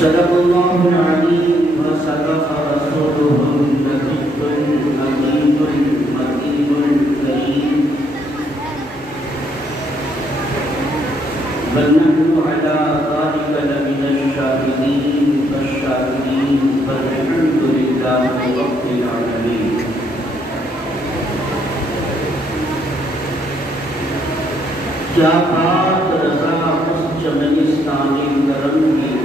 صدق اللہ العظیم و صدق رسولہ النبی الامین المکین الکریم ونحن علی ذلک لمن الشاہدین والشاکرین والحمد للہ رب العالمین۔ کیا بات رضا اس چمنستان کرم کی،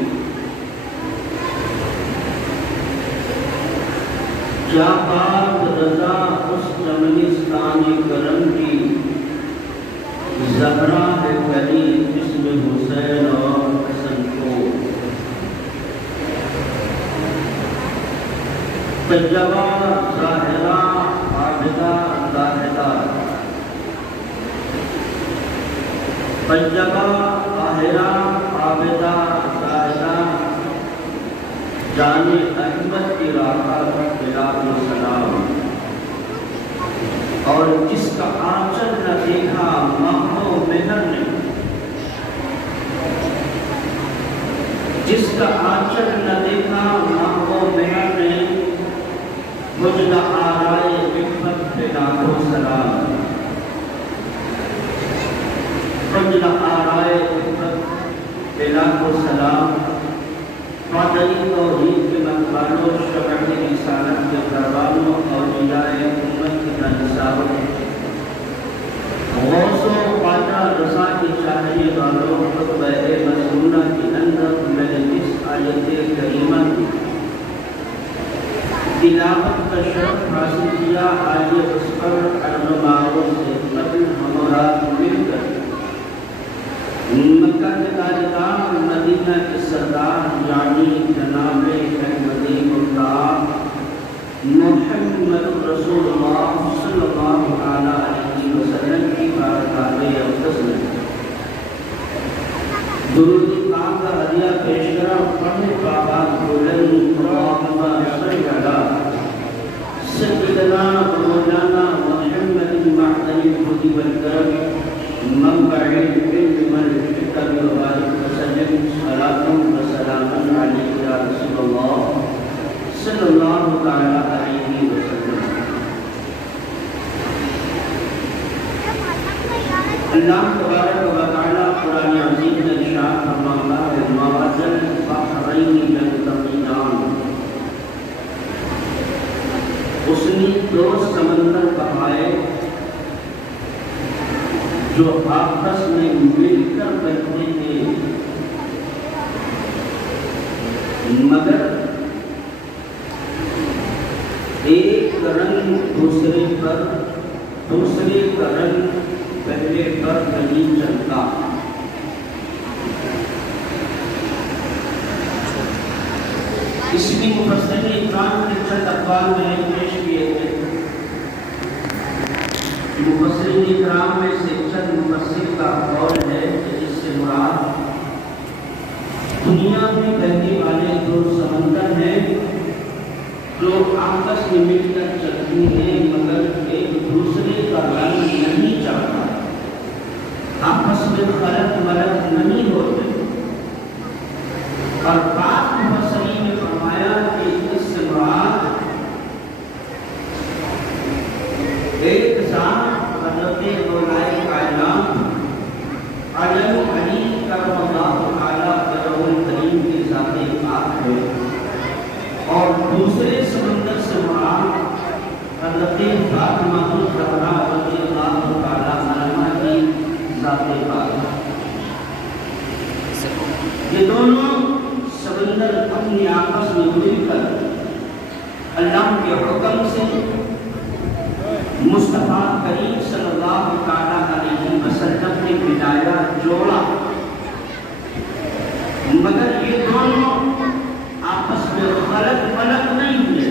کیا بات رضا اس چمنستان کرم کی، زہرا ہے کلی جسم حسین اور حسن کو، طیبہ ظاہرہ عابدہ زاہدہ، طیبہ طاہرہ عابدہ زاہدہ، جان احمد کی راحت بلاد السلام، اور جس کا آنچل نہ دیکھا ماہ و مہر نے، جس کا آنچل نہ دیکھا ماہ و مہر نے، مجھ آرائے عفت بلاد السلام، مجھ آرائے عفت بلاد السلام، فاتحی توحید کے مقبالوں، شفع رسالت کے پروانوں، اولیاء امت کی نثاروں، غوث و خواجہ رضا کی چاہنے والوں، خطبہ مصنونہ کے اندر میں نے اس آیت کریمہ کی تلاوت کا شرف حاصل کیا۔ آئیے اس پر ارماؤں سے قبل ہمارا مل کر مکہ کے تاجدار، مدینہ کے سردار، یعنی جناب احمدی مطلع محمد رسول اللہ صلی اللہ علیہ وسلم کی بارگاہ اقدس میں درود پاک کا ہدیہ پیش کرا۔ پڑھنے کا بعد بولیں اللہم صل علی سیدنا مولانا محمد المعدن الہدی والکرم منبع العلم والحکم وبارک وسلم صلاۃ و سلام علیک یا رسول اللہ صلی اللہ تعالی علیہ وسلم۔ اللہ تبارک و تعالی قرآن عظیم میں ارشاد فرماتا ہے مرج البحرین یلتقیان، اس نے دو سمندر بہائے جو آپس میں مل کر بہتے تھے، مگر ایک رنگ دوسرے پر، دوسرے کا رنگ پہلے پر نہیں چلتا۔ اس کی مفسرین اکرام کے چند اقوال میں پیش کیے تھے۔ مفسرین اکرام میں سے چند مفسر کا قول ہے کہ جس سے مراد دنیا میں بہنے والے دو سمندر ہیں جو آپس میں مل کر چلتی ہیں، مگر ایک دوسرے کا رنگ نہیں چاہتا، آپس میں خلط ملط نہیں ہوتے۔ اور بعض مفسرین نے فرمایا کہ اس سے مراد ایک ذات حضرت اولائے کائنات علم علی کرم اللہ تعالی وجہہ الکریم کی ذات پاک ہے، اور دوسرے سمندر سے مراد حضرت فاطمہ الزہرا رضی اللہ تعالی عنہا کی ذات پاک ہے۔ یہ دونوں سمندر اپنی آپس میں مل کر اللہ کے حکم سے مصطفیٰ کریم صلی اللہ تعالی علیہ وسلم نے ملایا، جوڑا، مگر یہ دونوں آپس میں خلط ملط نہیں ہوئے،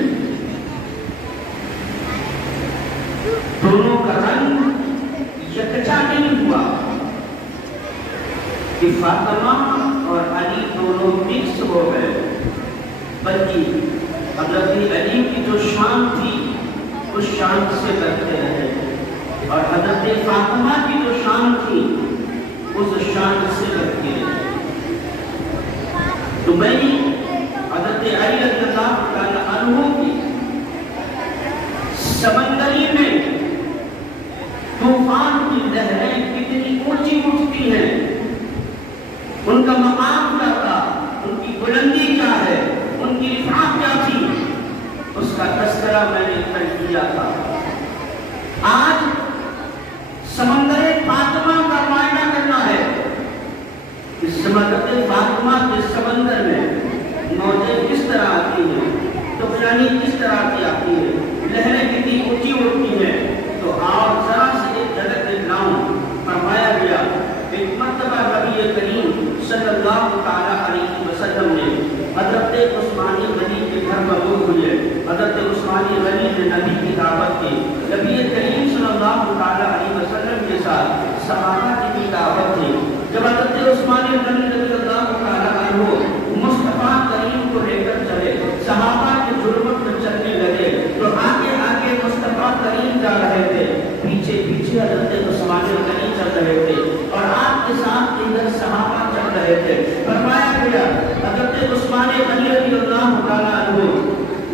دونوں کا رنگ یکجا نہیں ہوا کہ فاطمہ اور علی دونوں مکس ہو گئے، بلکہ حضرت علی کی جو شان تھی اس شان سے بہتے رہے، اور حضرت فاطمہ کی جو شان تھی اس شان سے بہتے رہے۔ تو میں حضرت فاطمہ کے سمندر میں موجیں کس طرح آتی ہیں، طوفانی کس طرح کی آتی ہے، لہریں کتنی اونچی اٹھتی ہیں، تو آپ ذرا سے ایک جھلک دکھلاؤں۔ فرمایا گیا ایک مرتبہ نبی کریم صلی اللہ تعالیٰ علیہ وسلم نے حضرت عثمانی غنی کے گھر مبعوث ہوئے۔ حضرت عثمانی غنی نے نبی کی دعوت کی، نبی کریم صلی اللہ تعالیٰ علیہ وسلم کے ساتھ صحابہ کی بھی دعوت تھی۔ جب حضرت عثمانی غنی رضی اللہ تعالیٰ عنہ مصطفیٰ کریم کو لے کر چلے، صحابہ کی ظلمت میں چلنے لگے، تو آگے آگے مصطفیٰ کریم جا رہے تھے، پیچھے پیچھے حضرت عثمانی غنی چل رہے تھے، اور آپ کے ساتھ ادھر صحابہ چل رہے تھے۔ فرمایا گیا حضرت عثمانی غنی رضی اللہ تعالیٰ عنہ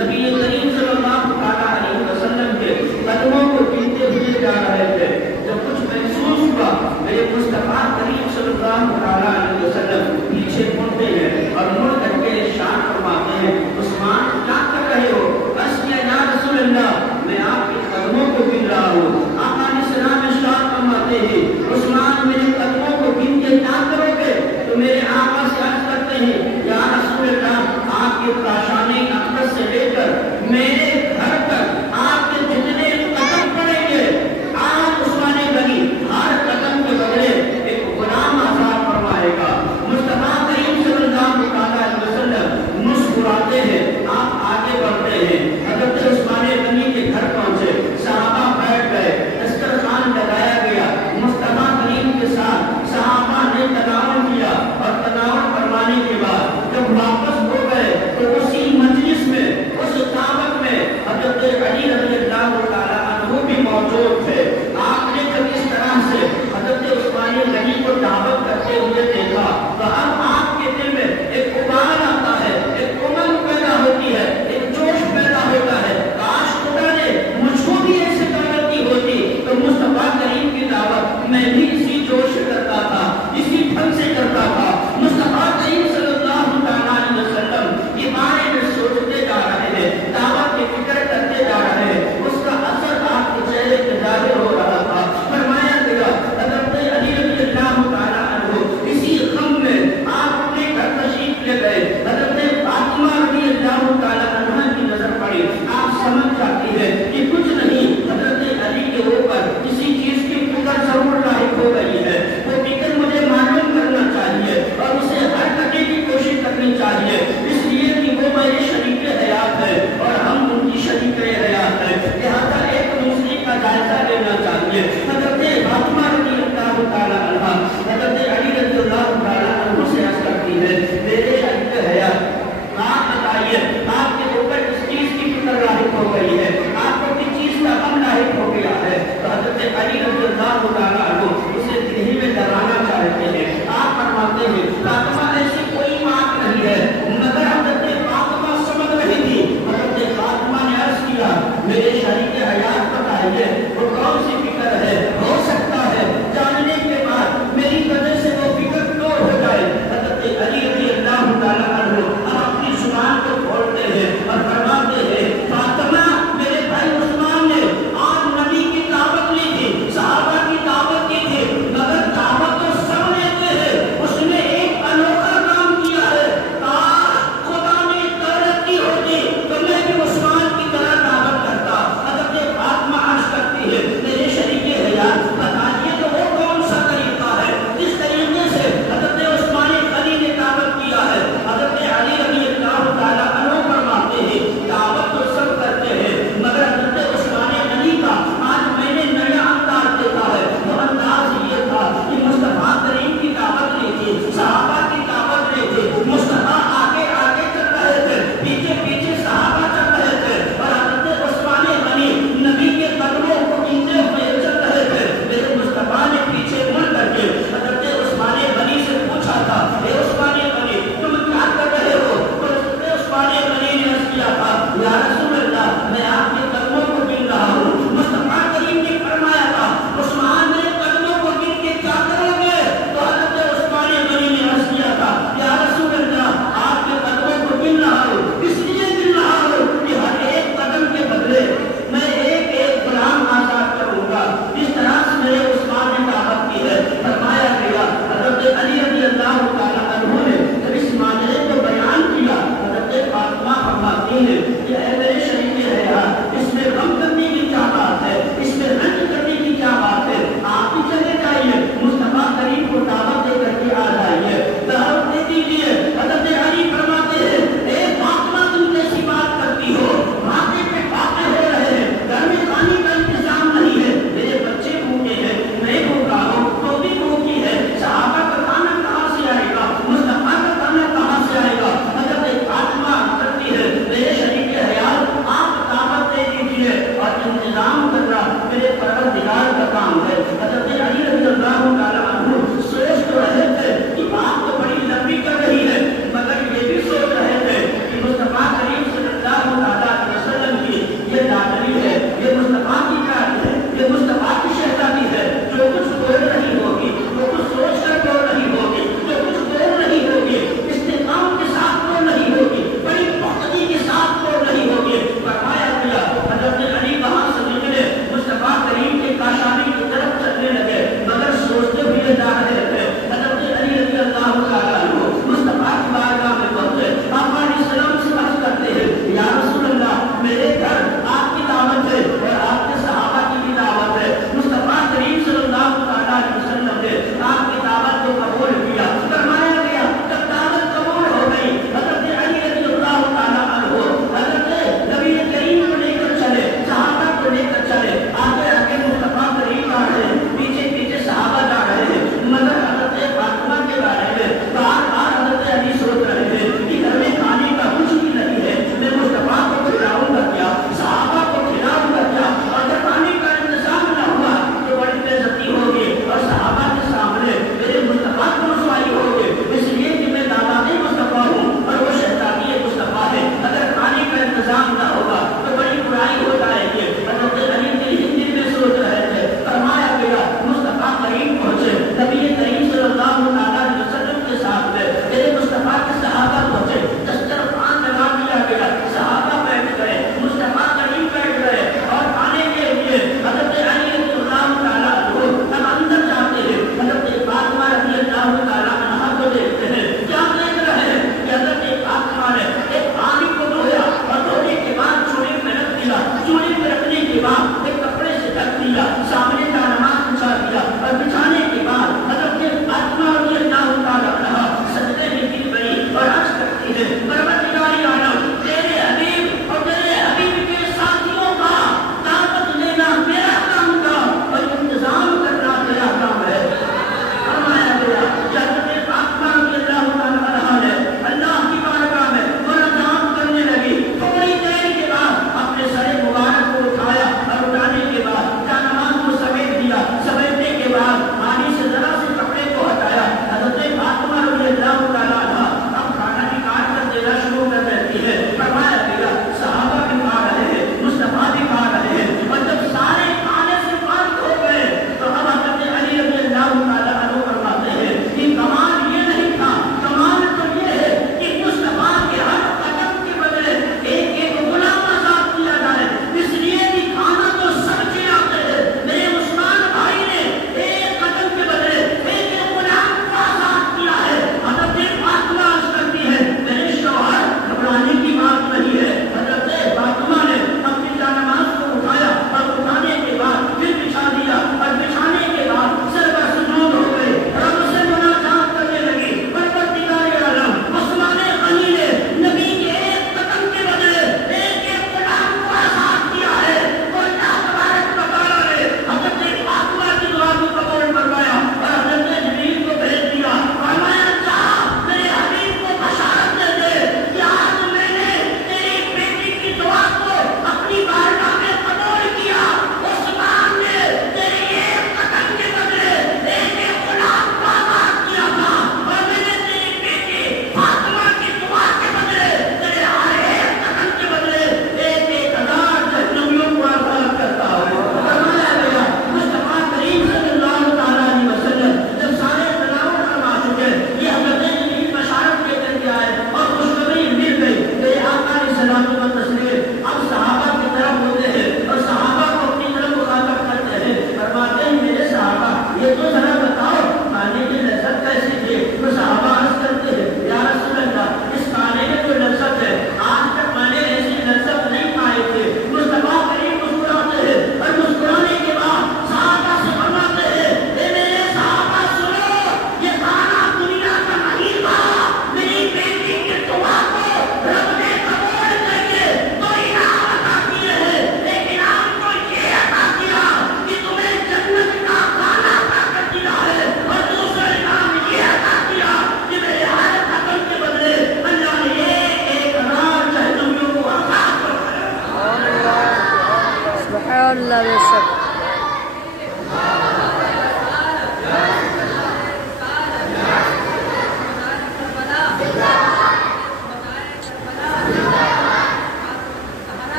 نبی کریم صلی اللہ تعالیٰ علیہ وسلم کے قدموں کو گنتے ہوئے جا رہے تھے۔ جب کچھ محسوس ہوا، میرے مصطفیٰ کریم صلی اللہ تعالیٰ علیہ وسلم پیچھے مڑتے ہیں اور مڑ کر کے ارشاد فرماتے ہیں، عثمان کیا کر رہے ہو؟ اسیا یا رسول اللہ، میں آپ کے قدموں کو گن رہا ہوں۔ آقا علیہ السلام ارشاد فرماتے ہیں، عثمان میرے قدموں کو گن کے کیا کرو گے؟ تو میرے آقا سے عرض کرتے ہیں، یا رسول اللہ، آپ کے پراشان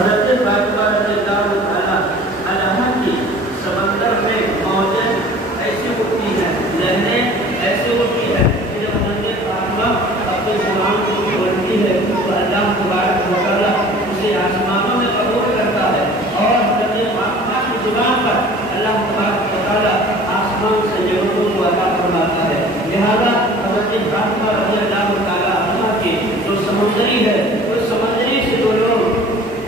حضرت فاطمہ رضی اللہ تعالیٰ عنہا کی سمندر میں موجیں ایسی ہوتی ہیں، لہریں ایسی ہوتی ہیں کہ جب حضرت فاطمہ اپنے زبان کو کھولتی ہے تو اللہ تبارک و تعالیٰ اسے آسمانوں میں قبول کرتا ہے، اور حضرت فاطمہ کی زبان پر اللہ تبارک و تعالیٰ آسمان سے نعمتوں کو عطا فرماتا ہے۔ لہذا حضرت فاطمہ رضی اللہ تعالیٰ عنہا کی جو سمندری ہے، اس سمندری سے جو لوگ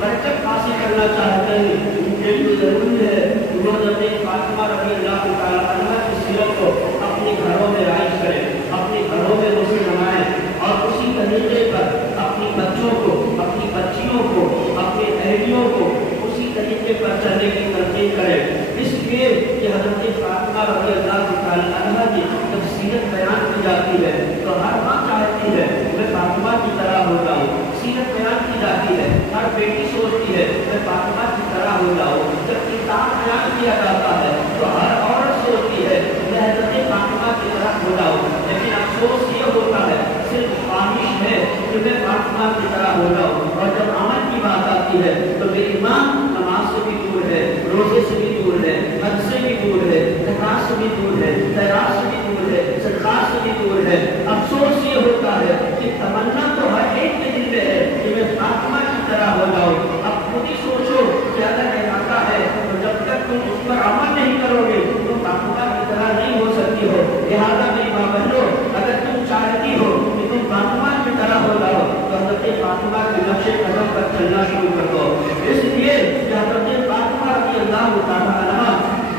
برکت حاصل کرنا چاہتے ہیں، ان کے لیے ضروری ہے وہ حضرت فاطمہ رضی اللہ تعالیٰ عنہا کی سیرت کو اپنے گھروں میں رائج کریں، اپنے گھروں میں اسے نمائیں، اور اسی طریقے پر اپنی بچوں کو، اپنی بچیوں کو، اپنے اہلیوں کو اسی طریقے پر چلنے کی تلقین کریں۔ اس لیے کہ حضرت فاطمہ رضی اللہ تعالیٰ عنہا کی جب سیرت بیان کی جاتی ہے تو ہر ماں چاہتی ہے میں فاطمہ کی طرح ہو جاؤں۔ سیرت بیان کی جاتی ہے، ہر بیٹی سوچتی ہے میں فاطمہ کی طرح ہو جاؤں۔ جب کتاب بیان کیا جاتا ہے تو ہر عورت سوچتی ہے میں حضرت فاطمہ کی طرح ہو جاؤں، لیکن افسوس یہ ہوتا ہے صرف خواہش ہے کہ میں فاطمہ کی طرح ہو جاؤں، اور جب عمل کی بات آتی ہے تو میری ماں نماز سے بھی دور ہے، روزے سے بھی دور ہے، حج سے بھی دور ہے، زکات سے بھی دور ہے، خیرات سے بھی دور ہے، صدقات سے بھی دور ہے۔ افسوس یہ ہوتا ہے کہ تمنا تو ہر ایک کے دل میں ہے کہ میں فاطمہ کی طرح ہو جاؤں۔ اب خود ہی سوچو کہ اگر ارادہ ہے تو جب تک تم اس پر عمل نہیں کرو گے تو فاطمہ کی طرح نہیں ہو سکتی ہو۔ لہٰذا میری ماں بہنوں، اگر تم چاہتی ہو کہ تم فاطمہ کی طرح ہو جاؤ تو حضرت فاطمہ کے نقش قدم پر چلنا شروع کر دو۔ اس لیے کہ حضرت فاطمہ رضی اللہ تعالیٰ عنہا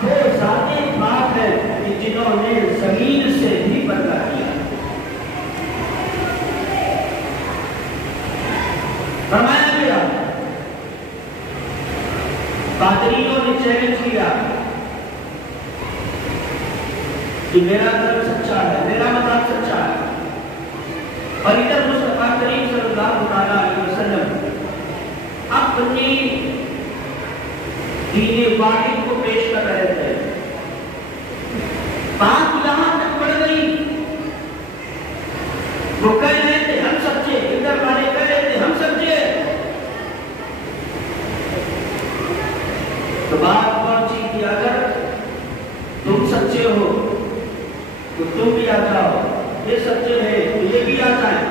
وہ ذات پاک ہے کہ جنہوں نے زمین سے بھی پیدا کیا۔ فرمایا گیا پادریوں نے چیلنج کیا کہ میرا دھرم سچا ہے، میرا مذہب سچا ہے، اور ادھر مصطفیٰ کریم صلی اللہ علیہ وسلم اپنی دین واحد کو پیش کر رہے تھے۔ بات یہاں تک بڑھ گئی، وہ کہہ رہے تھے ہم سچے، ادھر والے کہہ رہے تھے ہم سچے، تو بات پہنچی کہ اگر تم سچے ہو تو تم بھی آ جاؤ، یہ سچے ہیں تو یہ بھی آ جائیں،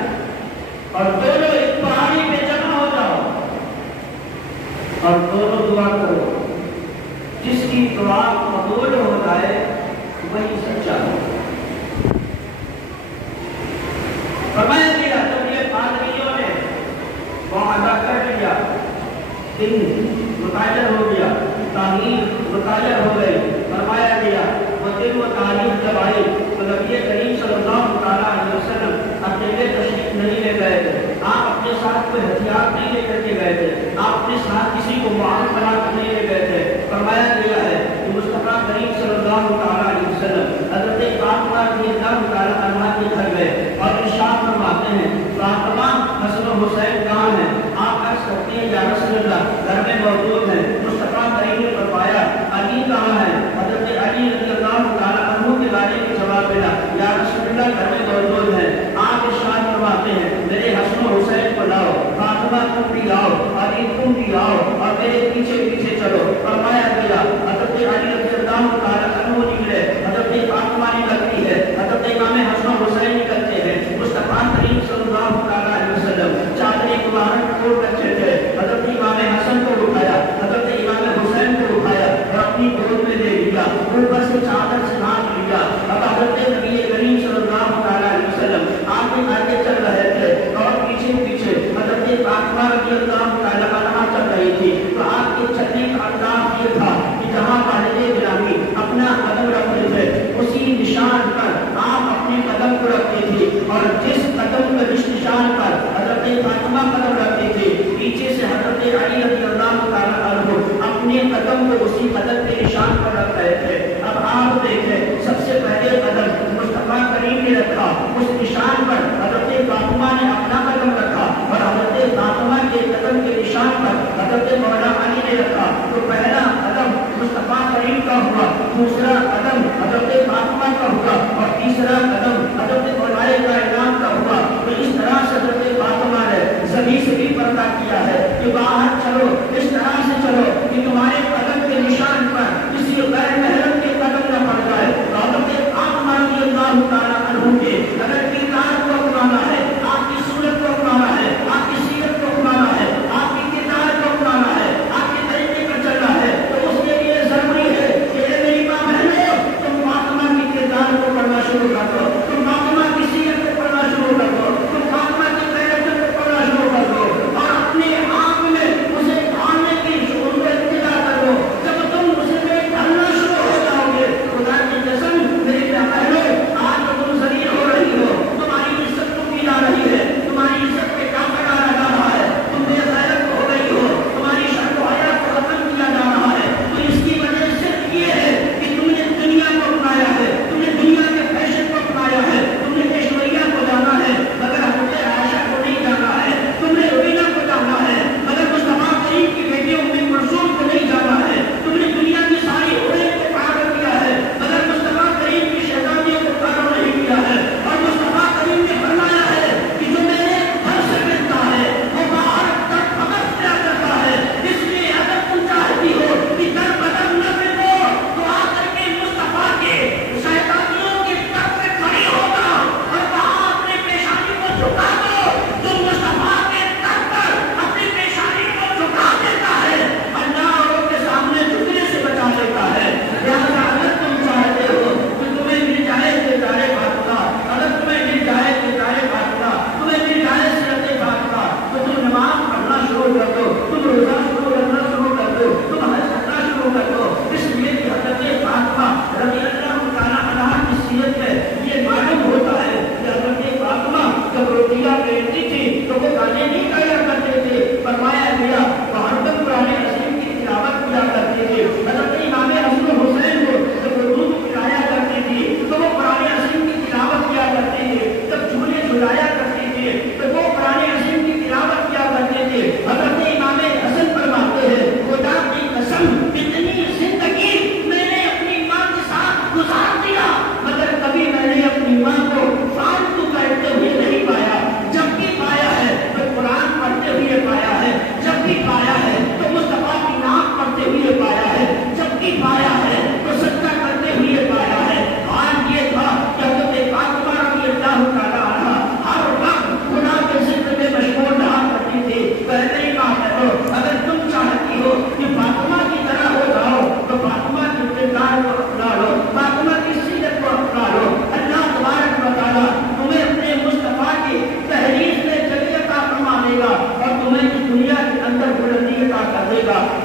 اور دونوں ایک پہاڑی پہ جمع ہو جاؤ اور دونوں دعا کرو، جس کی دعا قبول ہو جائے وہی سچا ہو۔ فرمایا گیا جب یہ پادریوں نے معاہدہ کر لیا، دن متعین ہو گیا، تاریخ متعین ہو گئی، فرمایا گیا وہ دن و تاریخ جب آئی تو نبی کریم صلی اللہ علیہ وسلم اکیلے تشریف نہیں لے گئے تھے، آپ اپنے ساتھ کوئی ہتھیار نہیں لے کر کے گئے تھے، آپ اپنے ساتھ کسی کو معاون بنا کر نہیں لے گئے تھے۔ فرمایا گیا ہے کہ مصطفیٰ کریم صلی اللہ علیہ وسلم حضرت فاطمہ رضی اللہ عنہا کے گھر گئے اور ارشاد فرماتے ہیں فاطمہ حسن و حسین کہاں ہیں؟ آپ عرض کرتے ہیں یا رسول اللہ گھر میں موجود ہیں۔ مصطفیٰ کریم نے فرمایا علی کہاں ہے؟ حضرت علی رضی اللہ تعالیٰ عنہ کے بارے میں جواب ملا یا رسول اللہ گھر میں موجود ہیں۔ آپ ارشاد فرماتے ہیں میرے حسن و حسین کو لاؤ، فاطمہ تم بھی آؤ، علی تم بھی آؤ، اور میرے پیچھے پیچھے چلو۔ فرمایا گیا حضرت علی رضی اللہ تعالیٰ عنہ نکلے، حضرت فاطمہ نکلتی ہے، حضرت امام حسن و حسین نکلتے ہیں۔ مصطفیٰ کریم صلی اللہ علیہ وسلم چادر مبارک کو رکھے تھے، حضرت امام حسن کو اٹھایا، حضرت امام حسین کو اٹھایا اور اپنی گود میں لے لیا، اوپر سے چادر سے ڈھانپ لیا۔ اب حضرت نبی کریم صلی اللہ علیہ وسلم آگے آگے چل رہے تھے اور پیچھے پیچھے حضرت فاطمہ رضی اللہ تعالیٰ عنہا چل رہی تھی۔ تو آپ کے چلنے کا انداز یہ تھا کہ جہاں والد گرامی اپنا قدم رکھتے تھے اسی نشان پر آپ اپنے قدم کو رکھتے تھے، اور جس قدم کا جس نشان پر حضرت فاطمہ قدم رکھتے تھے پیچھے سے حضرت علی رضی اللہ تعالیٰ عنہ اپنے قدم کو اسی قدم کے نشان پر رکھ رہے تھے۔ اب آپ دیکھیں سب سے پہلے قدم مصطفیٰ کریم نے رکھا، اس نشان پر حضرت فاطمہ نے اپنا قدم رکھا، اور حضرت فاطمہ کے قدم کے نشان پر حضرت مولا علی نے رکھا۔ تو پہلا قدم مصطفیٰ کریم کا ہوا، دوسرا قدم حضرت فاطمہ کا ہوا، اور تیسرا قدم حضرت مولا کائنات کا ہوا۔ تو اس طرح سے حضرت فاطمہ نے زمین سے بھی پردہ کیا ہے کہ باہر چلو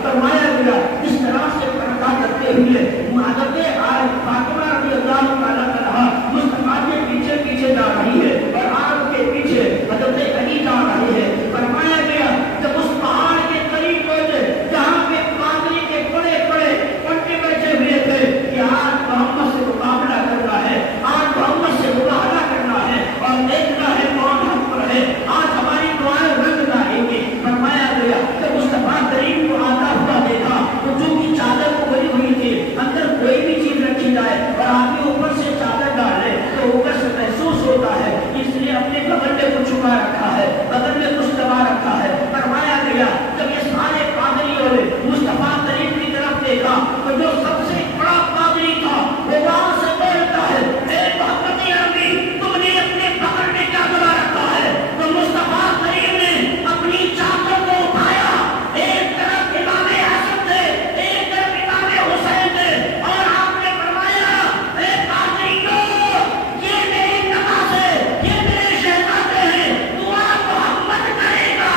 فرمایا گیا اس طرح سے پردہ کرتے ہوئے حضرت فاطمہ رضی اللہ تعالیٰ عنہا مصطفیٰ کے پیچھے پیچھے جا رہی ہے اور آپ کے پیچھے حضرت علی جا رہے ہیں. فرمایا گیا جب اس پہاڑ کے قریب پہنچے جہاں پہ پادری کے بڑے بڑے پنڈے بیٹھے ہوئے تھے کہ آج محمد سے مقابلہ کرنا ہے, آج محمد سے مقابلہ کرنا ہے اور دیکھنا ہے کون حق پر ہے, آج ہماری دعائیں رنگ لائیں گی. فرمایا گیا جب مصطفیٰ کریم کو آتا ہوا دیکھا تو جو کی چادر کو بنی ہوئی تھی اندر کوئی بھی چیز رکھی جائے اور آدمی اوپر سے چادر ڈالے تو اوپر سے محسوس ہوتا ہے, اس لیے اپنے بغل میں کچھ چھپا رکھا ہے, بغل میں کچھ دبا رکھا ہے. فرمایا گیا جب یہ سارے پادریوں نے مصطفیٰ کریم کی طرف دیکھا تو جو سب سے بڑا پادری تھا وہ وہاں سے بولتا ہے, اے محمد عربی تم نے اپنے بغل میں کیا دبا رکھا ہے؟ تو مصطفیٰ کریم نے اپنی چادر کو اٹھایا, ایک طرف امام حسن تھے, ایک طرف امام حسین تھے, اور آپ نے فرمایا اے پادریوں یہ میری نماز ہے, یہ میرے شہزادے ہیں, دعا محمد کرے گا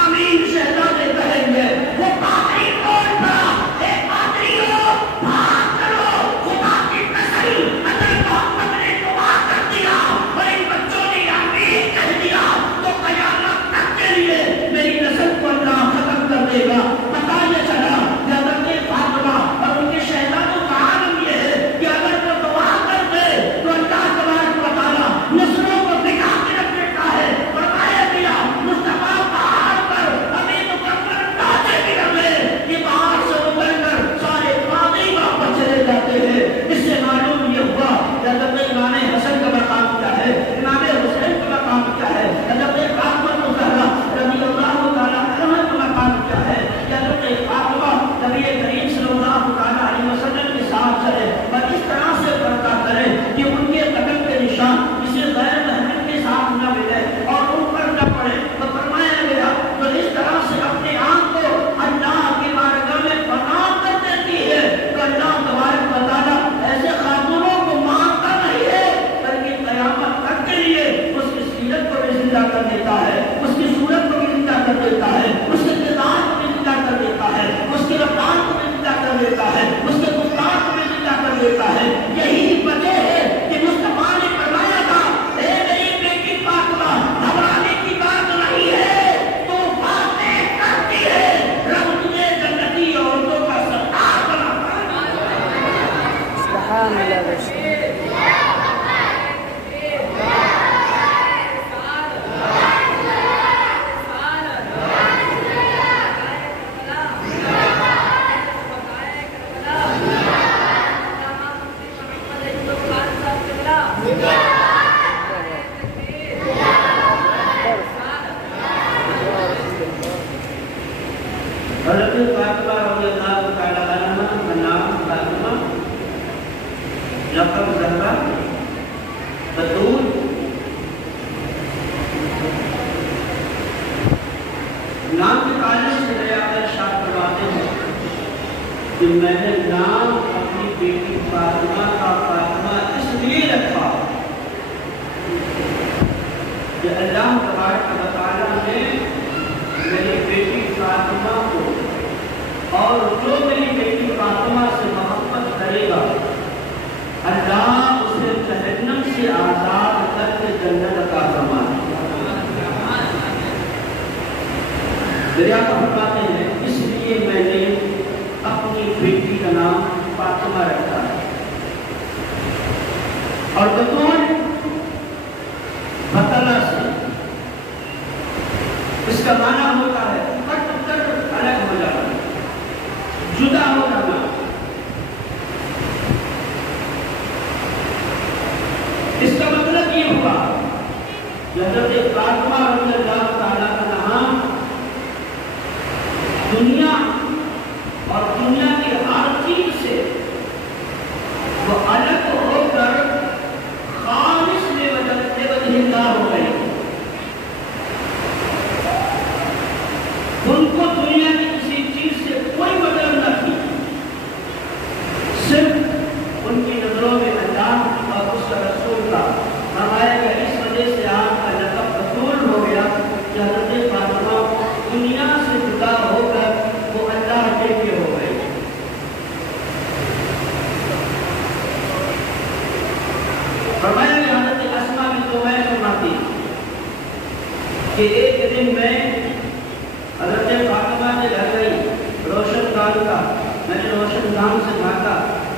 آمین شہزادے کہیں گے. وہ پادری کون تھا؟ اے پادریوں بھاگ چلو, خدا کی قسم اگر محمد نے دعا کر دیا اور ان بچوں نے آمین کہہ دیا تو قیامت تک کے لیے میری نسل کو اللہ ختم کر دے گا. پتا یہ چلا کہ حضرت فاطمہ اور ان کے شہزادوں کا عالم یہ ہے کہ اگر وہ دعا کرتے تو اللہ تبارک و تعالیٰ نسلوں کو بگا کے رکھ دیتا ہے. فرمایا گیا مصطفیٰ پہاڑ پر ابھی مکمل تاجے بھی رہے کہ پہاڑ سے اتر کر سارے پادری واپس چلے جاتے ہیں. اس سے معلوم یہ ہوا کہ حضرت امام حسن کا مقام کیا ہے, امام حسین کا مقام کیا ہے, حضرت فاطمہ الزہرا رضی اللہ تعالیٰ عنہا کا مقام کیا ہے. حضرت فاطمہ نبی کریم صلی اللہ تعالیٰ علیہ وسلم کے ساتھ چلے اور اس طرح سے پردہ کرے کہ ان کے قدم کے نشان کسی غیر محرم کے ساتھ نہ ملے اور ان پر نہ پڑے. تو فرمایا گیا تو اس طرح سے اپنے آپ کو اللہ کی بارگاہ میں فنا کر دیتی ہے تو اللہ تبارک و تعالیٰ ایسے خاتونوں کو مانتا نہیں ہے بلکہ قیامت تک کے لیے اس کی سیرت کو بھی زندہ کر دیتا ہے, اس کی صورت کو بھی زندہ کر دیتا ہے, اس کے کردار کو بھی زندہ کر دیتا ہے, اس کے رفتار کو بھی زندہ کر دیتا ہے, اس کے گفتار کو بھی زندہ کر دیتا ہے. یہی وجہ ہے کہ مصطفیٰ نے فرمایا تھا اے میری بیٹی فاطمہ گھبرانے کی بات نہیں ہے, تو باتیں کرتی ہے, رب تجھے جنتی عورتوں کا سردار بناتا ہے. سبحان اللہ. حضرت فاطمہ رضی اللہ تعالیٰ عنہا کا نام فاطمہ, لقب زہرا, بتول. نام کے تعلق سے دیا ارشاد فرماتے ہیں کہ میں نے نام اپنی بیٹی فاطمہ کا فاطمہ اس لیے رکھا کہ اللہ تبارک و تعالیٰ نے میری بیٹی فاطمہ کو اور جو میری بیٹی فاطمہ سے محبت کرے گا اللہ اسے جہنم سے آزاد کر کے جنت عطا فرمائے. دریا کا فرماتے ہیں اس لیے میں نے اپنی بیٹی کا نام فاطمہ رکھا ہے. اور بطول بطلہ سے اس کا معنی ہوتا ہے کٹ کر الگ ہو جانا, جدا ہو جانا. اس کا مطلب یہ ہوا کہ حضرت فاطمہ رضی اللہ تعالیٰ عنہا دنیا اور دنیا کی ہر چیز سے وہ الگ ہو کر خالص میں وجہ اللہ ہو گئی. ان کو دنیا کی کسی چیز سے کوئی مطلب نہ تھی, صرف ان کی نظروں میں اللہ اور اس کا رسول کا. ہمارے اس وجہ سے آپ کا لقب بطول ہو گیا کہ حضرت فاطمہ دنیا سے جدا ہو کر وہ اللہ کے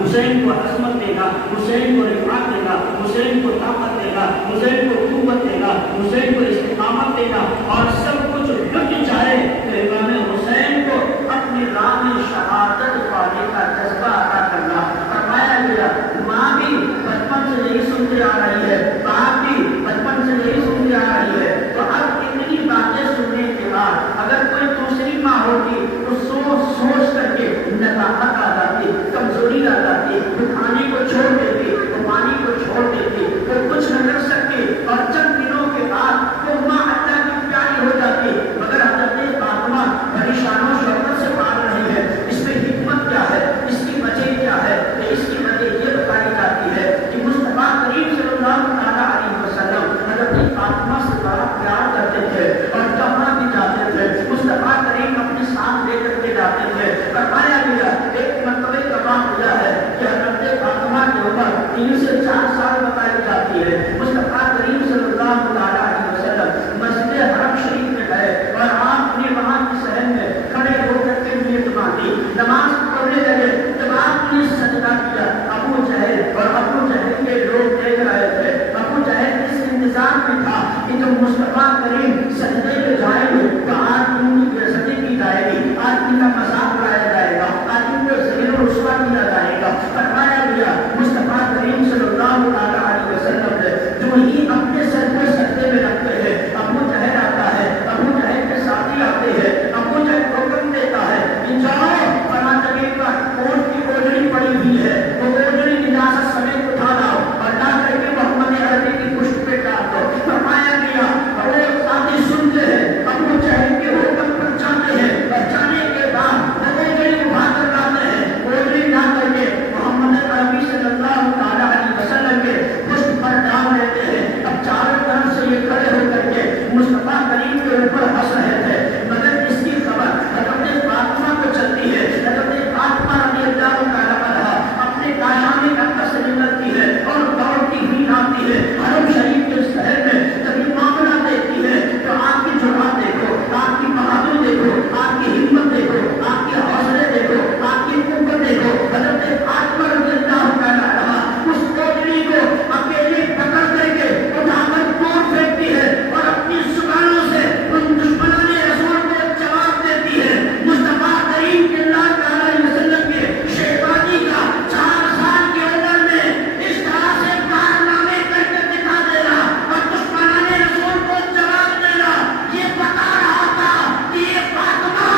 حسین کو عظمت دے گا، حسین کو رفعت دے گا، حسین کو طاقت دے گا، حسین کو قوت دے گا، حسین کو استقامت دے گا، اور سب کچھ لٹ جائے تو امام حسین کو اپنی راہ میں شہادت پانے کا جذبہ عطا کرنا۔ فرمایا گیا ماں بھی بچپن سے یہی سنتے آ رہی ہے، باپ بھی بچپن سے یہی سنتے آ رہی ہے، تو اب اتنی باتیں سننے کے بعد اگر کوئی دوسری ماں ہوتی تو سوچ سوچ کر کے نزاکت آ جاتی، کمزوری آ جاتی، وہ کھانے کو چھوڑ دیتی، وہ پانی کو چھوڑ دیتی، وہ کچھ نہ کر سکتی، اور چند دنوں کے بعد وہ ماں اللہ کی پیاری ہو جاتی۔ مگر حضرت فاطمہ بڑی شان و شوکت سے پال رہی ہے، اس میں حکمت کیا ہے، اس کی وجہ کیا ہے؟ اس کی وجہ یہ بتائی جاتی ہے کہ مصطفیٰ کریم صلی اللہ تعالیٰ علیہ وسلم حضرت فاطمہ سے بڑا پیار کرتے تھے، اور جہاں بھی جاتے تھے مصطفیٰ کریم اپنے ساتھ لے کر کے جاتے تھے۔ فرمایا گیا ایک مرتبہ کا واقعہ ہے کہ حضرت فاطمہ کی عمر 3 سے 4 سال بتائی جاتی ہے۔ مصطفیٰ کریم صلی اللہ تعالیٰ علیہ وسلم مسجد حرم شریف میں گئے، اور آپ نے وہاں کی صحن میں کھڑے ہو کر کے نیت باندھی، نماز پڑھنے لگے۔ جب آپ نے سجدہ کیا، ابو جہل اور ابو جہل کے لوگ دیکھ رہے تھے۔ ابو جہل اس انتظار میں تھا کہ جب مصطفیٰ کریم سجدے میں جائیں گے تو آج ان کی بےعزتی کی جائے گی، آج ان کا مذاق اڑایا جائے گا، آج ان کو ذلیل و رسوا کیا جائے گا۔ فرمایا گیا مصطفیٰ کریم صلی اللہ تعالیٰ علیہ وسلم نے جو ہی اپنے سر کو سجدے میں رکھتے ہیں، ابو جہل آتا ہے، ابو جہل کے ساتھی آتے ہیں، ابو جہل حکم دیتا ہے کہ جاؤ فلاں جگہ پر اونٹ کی اوجڑی پڑی ہوئی ہے، وہ اوجڑی نجاست سمیت اٹھا لاؤ اور لا کر کے محمد عربی کی پشت پہ ڈال دو۔ فرمایا گیا اور وہ ساتھی سنتے ہیں، ابو جہل کے حکم پر جاتے ہیں، اور جانے کے بعد وہ اوجڑی اٹھا کر لاتے ہیں، اوجڑی لا کر کے محمد عربی صلی اللہ تعالیٰ علیہ وسلم کے پشت پر ڈال لیتے ہیں۔ اب چاروں طرف سے یہ کھڑے ہو کر کے مصطفیٰ کریم کے اوپر ہنس رہے تھے، مگر اس کی خبر حضرت فاطمہ کو چلتی ہے۔ حضرت فاطمہ رضی اللہ تعالیٰ عنہا اپنے کاشانے کا کس نکلتی ہے اور دوڑتی ہوئی آتی ہے حرم شریف کے شہر میں۔ جب یہ معاملہ دیکھتی ہے تو آپ کی جرأت دیکھو، آپ کی بہادری دیکھو، آپ کی ہمت دیکھو، آپ کے حوصلے دیکھو، آپ کی قوت دیکھو۔ حضرت فاطمہ رضی اللہ تعالیٰ عنہا اس کوٹڑی کو اکیلے پکڑ کر کے اٹھا کر دور پھینکتی ہے، اور اپنی زبانوں سے ان دشمنان رسول کو جواب دیتی ہے۔ مصطفیٰ کریم صلی اللہ تعالیٰ علیہ وسلم کے شیطانی کا 4 سال کی عمر میں اس طرح سے کارنامے کر کے دکھا دینا اور دشمنان رسول کو جواب دینا، یہ بتا رہا تھا کہ یہ فاطمہ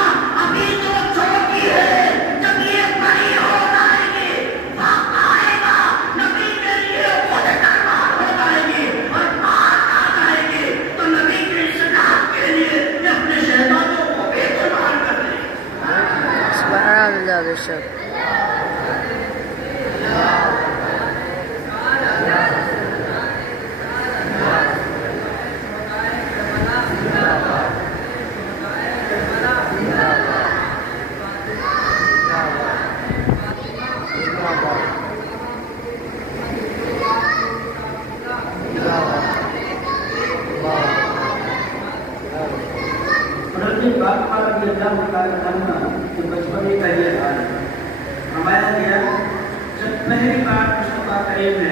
ابھی تو چھوٹی ہے، جب یہ بڑی ہو جائے گی وقت آئے گا نبی کے لیے خود تلوار ہو جائے گی اور بات آ جائے گی تو نبی کی اصلاح کے لیے یہ اپنے شہزادوں کو بے قربان کر دے گی۔ سبحان اللہ بے شک۔ حضرت فاطمہ رضی اللہ تعالیٰ عنہا کے بچپنے کا یہ حال ہے۔ فرمایا گیا جب پہلی بار مصطفیٰ کریم نے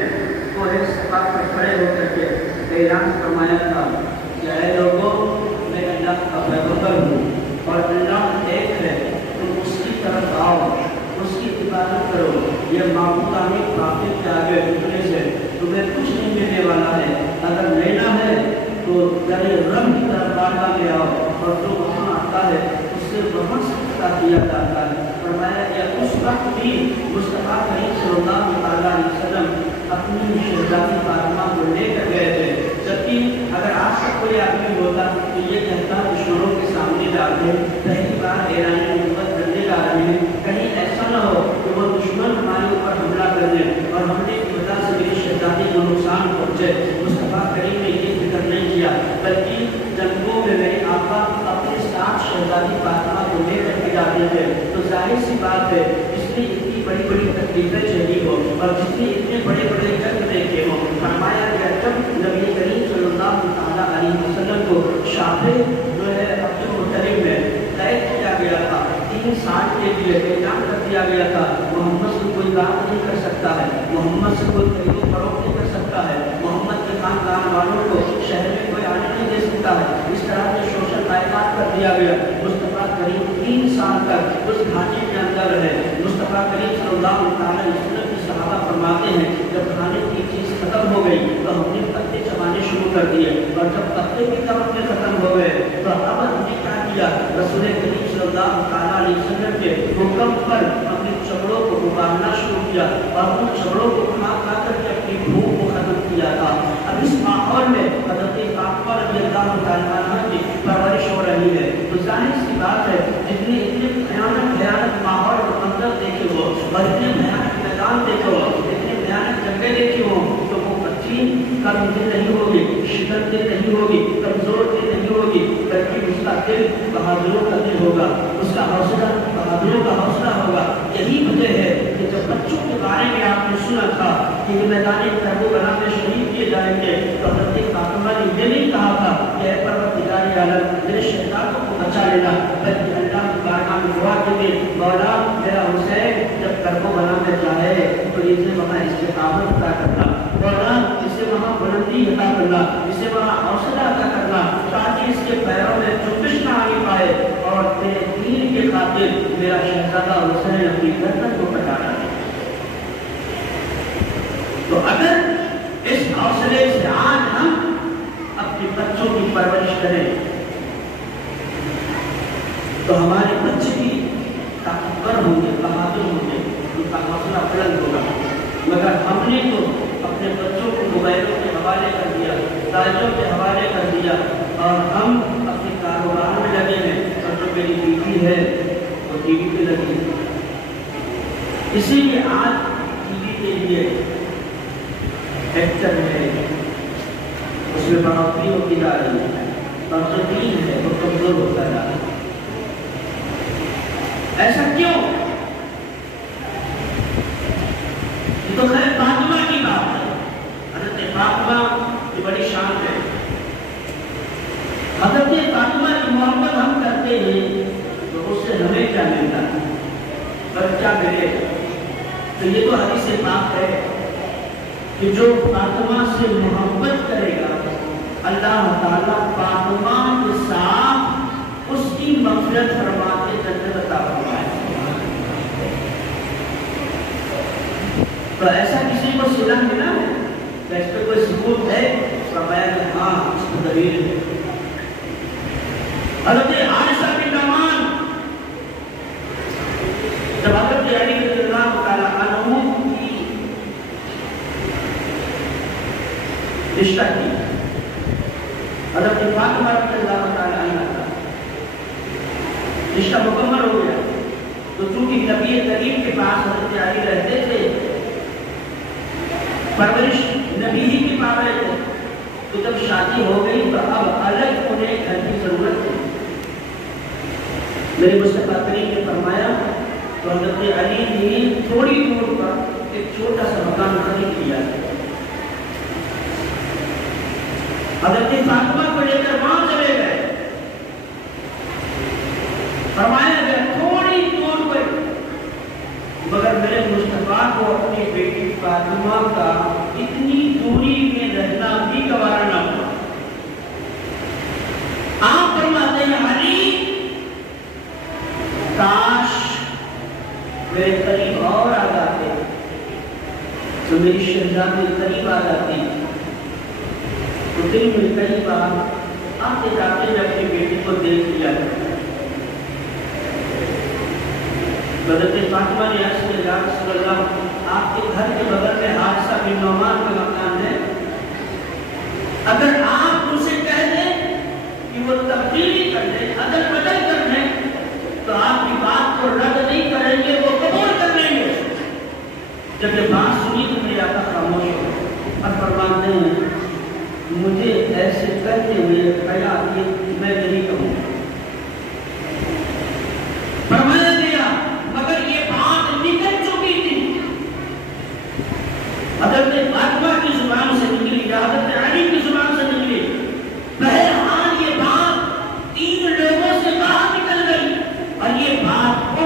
کوہ صفا پر کھڑے ہو کر کے اعلان فرمایا تھا کہ اے لوگوں میں اللہ کا پیغمبر ہوں اور اللہ ایک ہے، تم اس کی طرف آؤ، اس کی عبادت کرو، یہ معبودان باطل کے آگے جھکنے سے تمہیں کچھ نہیں ملنے والا ہے، اگر لینا ہے تو در رب کی طرف بارگاہ میں آؤ، اور جو وہاں آتا ہے اس سے وہاں سکتا کیا جاتا ہے۔ فرمایا کہ اس وقت بھی مصطفیٰ کریم صلی اللہ علیہ وسلم اپنی شہزادی فاطمہ کو لے کر گئے تھے، جبکہ اگر آج تک کوئی آدمی ہوتا تو یہ کہتا دشمنوں کے سامنے جا کے پہلی بار اعلان نبوت کرنے جا رہے ہیں، کہیں ایسا نہ ہو کہ وہ دشمن ہمارے اوپر حملہ کر دیں اور حملے کی وجہ سے میری شہزادی کو نقصان پہنچے۔ مصطفیٰ کریم نے یہ فکر نہیں کیا، بلکہ جنگوں میں میرے آقا اپنے ساتھ شہزادی فاطمہ کو لے کر کے جاتے تھے، تو ظاہر سی بات ہے جس نے اتنی بڑی بڑی تکلیفیں جھیلی ہو اور جس نے اتنے بڑے بڑے جنگ دیکھے ہو۔ فرمایا گیا جب نبی کریم صلی اللہ تعالیٰ علیہ وسلم کو شاہ جو ہے عبد المطلب میں قید کیا گیا تھا، 3 سال کے لیے اعلان کر دیا گیا تھا محمد سے کوئی بات نہیں کر سکتا ہے، محمد سے کوئی خرید و فروخت نہیں کر سکتا ہے، محمد کے خاندان والوں کو شہر میں کوئی آنے نہیں دے سکتا ہے۔ اس طرح کے شوشل قائدات کر دیا گیا۔ مصطفیٰ کریم 3 سال تک اس ڈھانچے کے اندر رہے۔ مصطفیٰ کریم صلی اللہ علیہ وسلم کی صحابہ فرماتے ہیں جب کھانے کی چیز ختم ہو گئی تو ہم نے پتے چبانے شروع کر دیے، اور جب پتے بھی طرف میں ختم ہو گئے تو اب ہم نے کیا کیا، رسول کریم صلی اللہ علیہ وسلم کے حکم پر اپنے چمڑوں کو ابالنا شروع کیا اور ان چمڑوں کو کھا کھا کر کے اپنی بھوک کو ختم کیا تھا۔ اب اس ماحول میں حضرت فاطمہ رضی اللہ تعالیٰ عنہ کی پرورش ہو رہی ہے، تو ظاہر سی بات ہے جتنے بھیانک ماحول اور منظر دیکھے ہو اور اتنے بھیانک میدان دیکھے ہو، اتنے بھیانک جگہ دیکھی ہو، تو وہ بچی کم دل نہیں ہوگی، شکن دل نہیں ہوگی، کمزور دل نہیں ہوگی، بلکہ اس کا دل بہادروں کا دل ہوگا، اس کا حوصلہ بہادروں کا حوصلہ ہوگا۔ یہی وجہ ہے کہ جب بچوں کے بارے میں آپ نے سنا تھا کہ یہ میدان کربلا میں شہید کیے جائیں گے، تو حضرت فاطمہ نے یہ نہیں کہا تھا کہ اے پروردگار عالم میرے شہزادوں کو بچا لینا، بلکہ اللہ کی بارگاہ میں دعا کی کہ مولا میرا حسین جب کربلا میں جائے تو اسے وہاں استقامت عطا کرنا، مولا اسے وہاں بلندی عطا کرنا، اسے وہاں حوصلہ عطا کرنا، تاکہ اس کے پیروں میں چبش نہ آنی پائے اور تیرے دین کے خاطر میرا شہزادہ حسین اپنی گردن کو کٹانا ہے۔ تو اگر اس حوصلے سے آج ہم اپنے بچوں کی پرورش کریں تو ہمارے بچے بھی طاقتور ہوں گے، بہادر ہوں گے، ان کا حوصلہ بلند ہوگا۔ مگر ہم نے تو اپنے بچوں کو موبائلوں کے حوالے کر دیا، تاجوں کے حوالے کر دیا، اور ہم اپنے کاروبار میں لگے ہیں، اور جو میری بیوی ہے وہ ٹی وی پہ لگی ہے۔ اسی لیے آج ٹی وی کے لیے ایکٹر ہے، اس میں بڑھوتری ہوتی جا رہی ہے، اور جو دین ہے وہ کمزور ہوتا جا رہا ہے۔ ایسا کیوں؟ یہ تو خیر فاطمہ کی بات ہے، حضرت فاطمہ کی بڑی شان ہے۔ حضرت فاطمہ کی محبت ہم کرتے ہیں تو اس سے ہمیں کیا ملتا ہے، بچہ ملے۔ تو یہ تو حدیث پاک ہے کہ جو فاطمہ سے محبت کرے گا اللہ تعالیٰ فاطمہ کے ساتھ اس کی مغفرت فرما کے جنت عطا فرمائے۔ تو ایسا کسی کو صلہ ملا ہے کہ اس پہ کوئی ثبوت ہے؟ فرمایا کہ ہاں اس کو دلیل ہے۔ حضرت عائشہ بن نعمان جب حضرت علی رضی اللہ تعالیٰ عنہ کی رشتہ کی، حضرت فاطمہ رضی اللہ تعالیٰ عنہ کا رشتہ مکمل ہو گیا، تو چونکہ نبی کریم کے پاس حضرت علی رہتے تھے، پرورش نبی ہی کی پا رہے تھے، تو جب شادی ہو گئی تو اب الگ انہیں گھر کی ضرورت تھی۔ میرے مصطفیٰ کریم نے فرمایا تو حضرت علی نے تھوڑی دور پر ایک چھوٹا سا مکان خرید کیا، حضرت فاطمہ کو لے کر وہاں چلے گئے۔ فرمایا گیا تھوڑی دور پر، مگر میرے مصطفیٰ کو اپنی بیٹی فاطمہ کا اتنی دوری میں رہنا بھی گوارا نہ ہوا۔ آپ فرماتے ہیں علی کاش میرے قریب اور آ جاتے تو میری شہزادی قریب آ جاتی، تو دل میں کئی بار آتے جاتے میں اپنی بیٹی کو دیکھ لیا۔ حضرت فاطمہ نے عرض کیا یا رسول اللہ آپ کے گھر کے بغل میں حارثہ بن نعمان کا مکان ہے، اگر آپ اسے کہہ دیں کہ وہ تبدیلی کر دیں، عدل بدل کر دیں، تو آپ کی بات کو رد نہیں کریں گے، وہ قبول کر لیں گے۔ جب یہ بات سنی تو میرے آقا خاموش ہو اور فرماتے ہیں مجھے ایسے کرتے ہوئے خیال یہ میں نہیں کہوں۔ فرمایا گیا مگر یہ بات نکل چکی تھی، حضرت فاطمہ کی زبان سے نکلی یا حضرت علی کی زبان سے نکلی، بہرحال یہ بات 3 لوگوں سے باہر نکل گئی اور یہ بات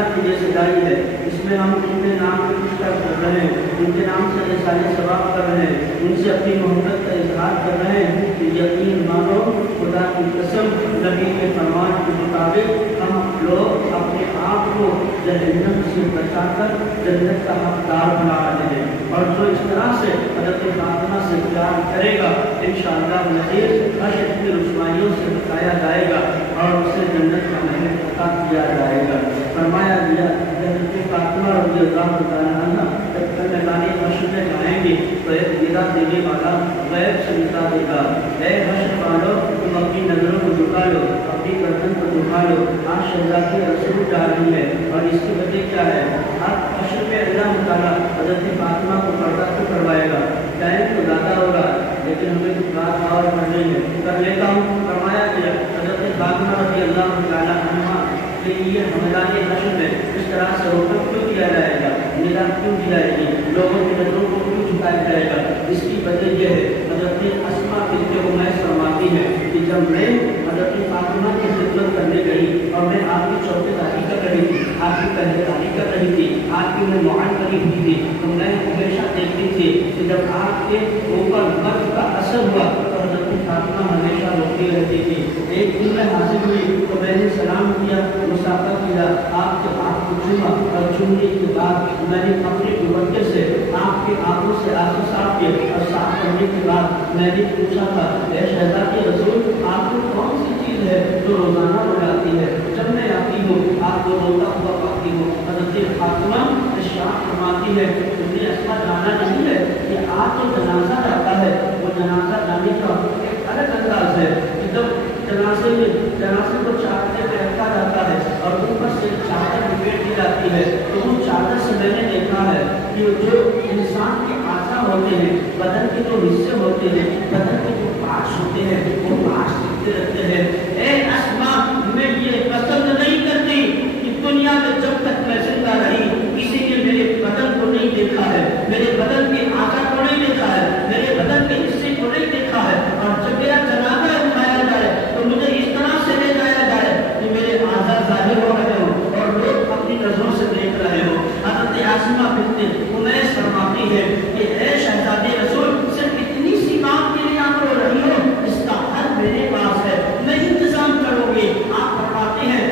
فاطمہ کی یہ سجائی ہے، اس میں ہم ان کے نام کی پوچھتاچھ کر رہے ہیں، ان کے نام سے رسالے ثواب کر رہے ہیں، ان سے اپنی محبت کا اظہار کر رہے ہیں کہ یقین مانو خدا کی قسم نبی کے فرمان کے مطابق ہم لوگ اپنے آپ کو جہنم سے بچا کر جنت کا حقدار بنا رہے ہیں۔ اور جو اس طرح سے حضرت فاطمہ سے پیار کرے گا انشاءاللہ العزیز حشر کی رسوائیوں سے بچایا جائے گا اور اسے جنت کا محل عطا کیا جائے گا۔ فرمایا گیا حضرت فاطمہ رضی اللہ تعالیٰ عنہ جب میدان حشر میں جائیں گے تو ایک گرا دینے والا غیب سے بتا دے گا، اے حشر والو تم اپنی نظروں کو جھکا لو، اپنی گردن کو جھکا لو، آج شہزادی رسول جا رہی ہے۔ اور اس کی وجہ کیا ہے؟ آج حشر میں اللہ تعالیٰ حضرت فاطمہ کو پردہ تو کروائے گا، ٹائم تو زیادہ ہو رہا ہے لیکن ہمیں کچھ بات اور کرنی ہے، کر لیتا ہوں۔ فرمایا کہ حضرت فاطمہ رضی اللہ تعالیٰ عنہ کے لیے میدان حشر میں اس طرح سے روکا کیوں دیا جائے گا، ندا کیوں دی جائے گی، لوگوں کی نظروں کو کیوں جھکایا جائے گا؟ اس کی وجہ یہ ہے حضرت اسماء بنت امیس فرماتی ہے کہ جب میں حضرت فاطمہ کی خدمت کرنے گئی اور میں آپ کی چوکیداری کر رہی تھی، آپ کی پہرےداری کر رہی تھی، آپ کی میں معاون کری ہوئی تھی، تو میں ہمیشہ دیکھتی تھی کہ جب آپ کے اوپر مرض کا اثر ہوا تو حضرت فاطمہ ہمیشہ روتی رہتی تھی۔ ایک دن میں حاضر ہوئی تو میں نے سلام کیا، مسافہ کیا، آپ کے ہاتھ کو چوما اور چومنے کے بعد میں نے اپنے دوپٹے سے آپ کے آنکھوں سے آنسو صاف کیے اور صاف کرنے کے بعد میں نے پوچھا تھا، اے شہزادی رسول آپ کو کون سی چیز ہے جو روزانہ رلاتی ہے؟ جب میں آتی ہوں آپ کو روتا ہوا پاتی ہوں۔ حضرت فاطمہ ارشاد فرماتی ہے تم نے ایسا جانا نہیں ہے کہ آج جو جنازہ جاتا ہے وہ جنازہ جانے کا ایک الگ انداز ہے کہ جب جنازے کو چادر پہ رکھا جاتا ہے اور اوپر سے چادر لپیٹ دی جاتی ہے تو وہ چادر سے میں نے دیکھا ہے کہ جو انسان کے اعضاء ہوتے ہیں، بدن کے جو حصے ہوتے ہیں، بدن کے جو پارٹس ہوتے ہیں وہ پارٹس دکھتے رہتے ہیں۔ اے اسماء میں یہ پسند نہیں کرتی کہ دنیا میں جب تک میں زندہ رہی کسی نے میرے بدن کو نہیں دیکھا ہے، میرے بدن کے اعضاء کو نہیں دیکھا ہے، میرے بدن کے حصے کو نہیں دیکھا ہے، اور جب میرا جنازہ اٹھایا جائے تو مجھے اس طرح سے لے جایا جائے کہ میرے اعضاء ظاہر ہو رہے ہوں اور لوگ اپنی نظروں سے دیکھ رہے ہوں۔ حضرت اسماء بنت امیس فرماتی ہے کہ اے شہزادے رسول صرف اتنی سی بات کے لیے آپ رو رہی ہو، اس کا حل میرے پاس ہے، میں انتظام کروں گی۔ آپ فرماتے ہیں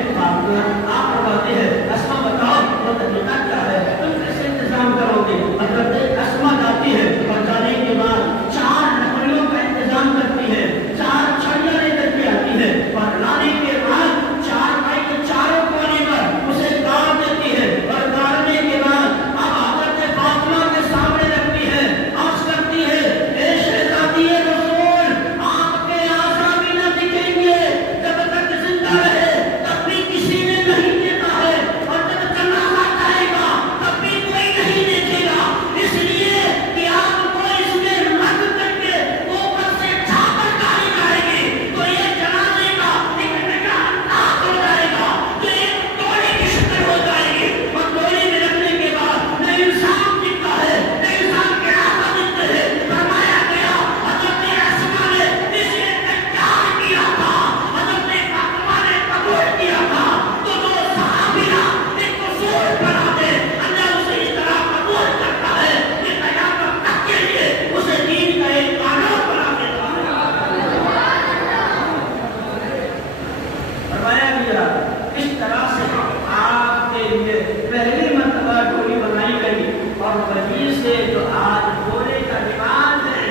اسماء بتاؤ وہ طریقہ کیا ہے، تم کیسے انتظام کرو گے؟ حضرت اسماء جاتی ہے اور جانے کے بعد 4 لکڑیوں کا انتظام کرتی ہے، 4 چھڑیاں لے کر کے آتی ہے اور لانے کے بعد 4 بھائی کے چاروں کونے پر اسے گاڑ دیتی ہے اور گاڑنے کے بعد اب حضرت فاطمہ کے سامنے رکھتی ہے، عرض کرتی ہے اے شہزادی رسول آپ کے اعضاء بھی نہ دکھیں گے جب تک زندہ رہے، تب بھی کسی نے نہیں دیکھا ہے، اور جب جنازہ جائے گا تب بھی کوئی نہیں دیکھے گا، اس لیے کہ آپ کو اس میں رکھ کر کے اوپر سے چھاپر ڈالی جائے گی تو یہ جنازے کا ایک نیا انداز ہو جائے گا، جو ایک ٹولی کی شکل ہو جائے گی، اور ٹولی میں رکھنے کے بعد نہ انسان دکھتا ہے نہ انسان کے اعضاء دکھتے ہیں۔ فرمایا گیا حضرت اسماء نے اسے تیار کیا تھا، حضرت فاطمہ نے قبول کیا تھا، تو جو صحابیہ ایک اصول بناتے اللہ اسے اس طرح قبول کرتا ہے کہ قیامت تک کے لیے اسے دین کا ایک قانون بنا دیتا ہے۔ فرمایا گیا اس طرح سے آپ کے لیے پہلی مرتبہ ڈولی بنائی گئی، اور وہیں سے جو آج ڈولے کا رواج ہے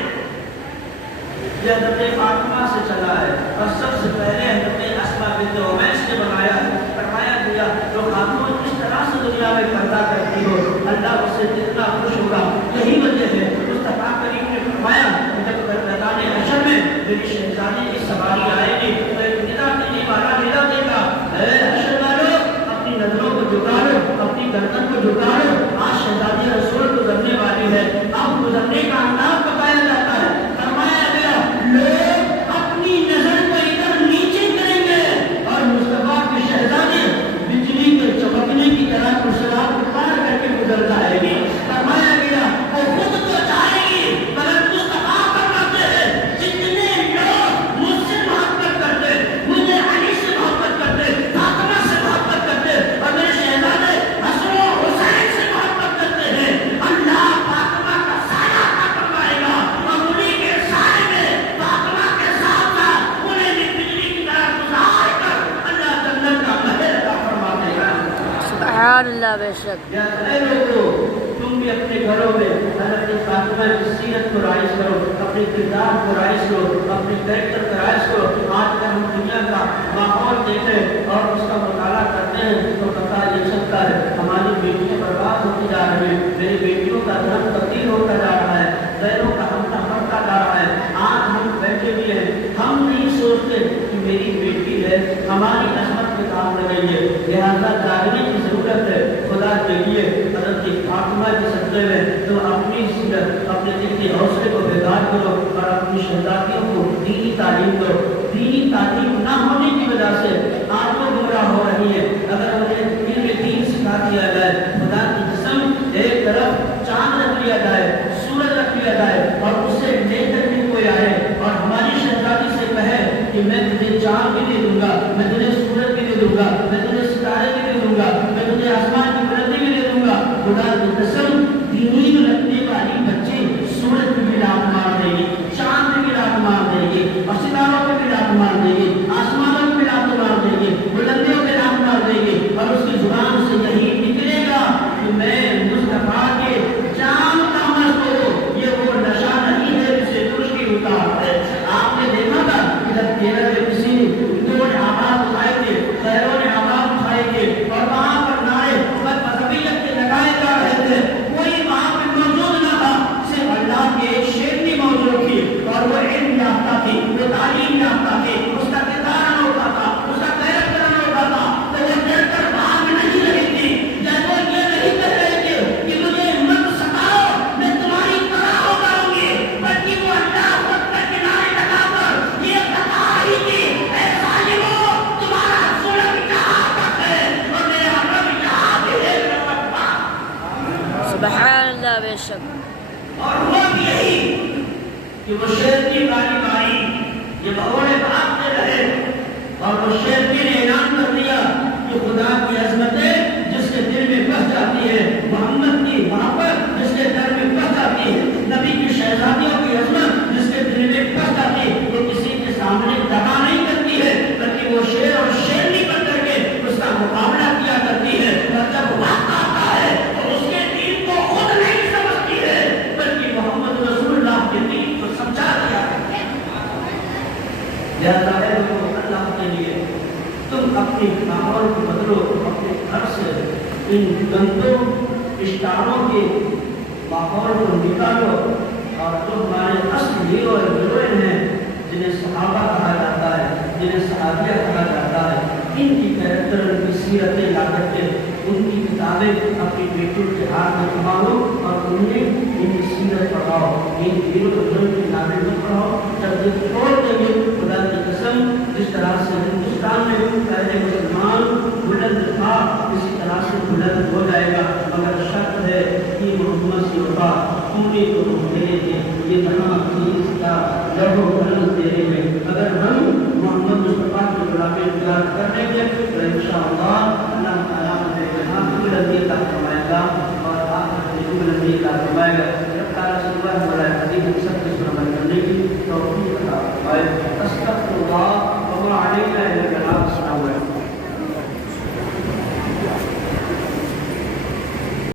یہ حضرت فاطمہ سے چلا ہے، اور سب سے پہلے حضرت اسماء بنت امیس نے بنایا ہے۔ فرمایا گیا جو خاتون اس طرح سے دنیا میں پردہ کرتی ہو اللہ اس سے جتنا خوش ہوگا، یہی وجہ ہے مصطفیٰ کریم نے فرمایا کہ جب میدان حشر میں میری شہزادی کی سواری آئے گی تو ایک ندا دینے والا ندا دے گا، اے حشر والو اپنی نظروں کو جھکا لو، اپنی گردن کو جھکا لو، آج شہزادی رسول گزرنے والی ہے۔ اب گزرنے کا انداز بتایا جاتا ہے۔ فرمایا گیا لوگ اپنی نظر کو ادھر نیچے کریں گے اور مصطفیٰ کی شہزادی بجلی کے چمکنے کی طرح کرسیات کو پار کر کے گزر جائے گی۔ فرمایا گیا وہ خود تو جائے گی مگر مصطفیٰ فرماتے ہیں جتنے لوگ سبحان اللہ بے شک. یا اے لوگوں تم بھی اپنے گھروں میں حضرت فاطمہ کی سیرت کو رائج کرو، اپنے کردار کو رائج کرو، اپنے کریکٹر کو رائج کرو. آج اگر ہم دنیا کا ماحول دیکھیں اور اس کا مطالعہ کرتے ہیں تو پتہ یہ چلتا ہے ہماری بیٹیاں برباد ہوتی جا رہی ہیں، میری بیٹیوں کا دھرم تبدیل ہوتا جا رہا ہے، غیروں کا حملہ بڑھتا جا رہا ہے. آج ہم بیٹھے بھی ہیں، ہم نہیں سوچتے کہ میری بیٹی ہے ہماری عصمت میں کام لگیں گے. لہٰذا جاگنے کی ضرورت ہے. خدا کے لیے حضرت فاطمہ کے صدقے میں تم اپنی سیرت، اپنے دل کے حوصلے کو بیدار کرو اور اپنی شہزادیوں کو دینی تعلیم دو. دینی تعلیم نہ ہونے کی وجہ سے آج وہ گمراہ ہو رہی ہے. اگر انہیں دل میں دین سکھا دیا جائے، خدا کی قسم ایک طرف چاند رکھ لیا جائے، سورج رکھ لیا جائے اور اسے لے کر بھی کوئی آئے اور ہماری شہزادی سے کہے کہ میں تجھے چاند بھی دے دوں گا، میں تجھے سورج بھی دے دوں گا، میں تجھے ستارے بھی دے دوں گا، میں تجھے آسمان کی بلندی بھی دے دوں گا. خدا کی قسم دین رکھنے والی بچے سورج پہ بھی لات مار دے گی، چاند پہ بھی لات مار دے گی اور ستاروں پہ بھی لات مار دے گی، آسمانوں پہ بھی لات مار دے گی، بلندیوں پہ لات مار دے گی اور اس کی زبان سے یہی نکلے گا کہ میں مصطفیٰ کے جانتا ہوں. یہ وہ نشہ نہیں ہے جسے ترشی اتار ہے. آپ نے دیکھا تھا کہ جب کیرل میں کسی ہندوؤں نے آواز اٹھائے تھے، خیروں نے آواز اٹھائے تھے اور وہاں پر نعرے مذہبیت کے لگائے جا رہے تھے، کوئی وہاں پہ موجود نہ تھا، صرف اللہ کے ایک شیرنی موجود تھی اور وہ علم یافتہ تھی، وہ تعلیم یافتہ تھی، اس کا کردار ہوتا تھا، اس کا کریکٹر ہوتا تھا. تو وہ ڈر کر باہر میں نہیں رہی تھی. جب وہ یہ نہیں کہہ رہے تھے کہ مجھے مت ستاؤ، میں تمہاری طرح ہو جاؤں گی، بلکہ وہ اللہ اکبر کے نعرے لگا کر یہ بتا رہی تھی اے ظالمو تمہارا ظلم کہاں تک ہے اور میرا رب کہاں بھی ہے. سبحان اللہ بے شک. اور وہ بھی یہی کہ وہ شیرنی والی مائی یہ بہوڑے بھاگتے رہے اور وہ شیرنی نے اعلان کر دیا کہ خدا کی عظمت ہے جس کے دل میں بس جاتی ہے، محمد کی محبت جس کے دل میں بس جاتی ہے، نبی کی شہزادیوں کی عظمت جس کے دل میں بس جاتی ہے، وہ کسی کے سامنے دبا نہیں کرتی ہے بلکہ وہ شیر اور شیرنی بن کر کے اس کا مقابلہ کیا کرتی ہے. اور جب وقت آتا ہے تو اس کے دین کو خود نہیں سمجھتی ہے بلکہ محمد رسول اللہ کے دین کو سمجھا دیا ہے. لہٰذا ہے وہ اللہ کے لیے تم اپنے ماحول کو بدلو، اپنے گھر سے ان گندوں اسٹاروں کے ماحول کو نکالو اور جو ہمارے اصل ہیرو اور ہیروئن ہیں جنہیں صحابہ کہا جاتا ہے، جنہیں صحابیہ کہا جاتا ہے، ان کی کریکٹر، ان کی سیرتیں لا کر کے ان کی کتابیں اپنی بیٹیوں کے ہاتھ میں سنبھالو اور انہیں ان کی سیرت پڑھاؤ، ان ہیرو ہیروئن کی نامیں میں پڑھاؤ. جب یہ چھوڑ دیں گے خدا کی قسم جس طرح سے ہندوستان میں پہلے مسلمان بلند تھا اسی طرح سے بلند ہو جائے گا. مگر شرط ہے کہ محمد سے وفا پوری کو میرے تھے یہ تمام چیز کا لہو بلند تیرے میں. اگر ہم محمد مصطفیٰ کی غلامی اختیار کر لیں گے تو انشاءاللہ اللہ تعالیٰ ہمیں یہاں کی بلندی عطا فرمائے گا اور آپ کی بلندی عطا فرمائے گا. جب تعالیٰ صلی اللہ علیہ وسلم سب کچھ عمل کرنے کی توفیق عطا فرمائے. استغفر اللہ وما علینا الا البلاغ.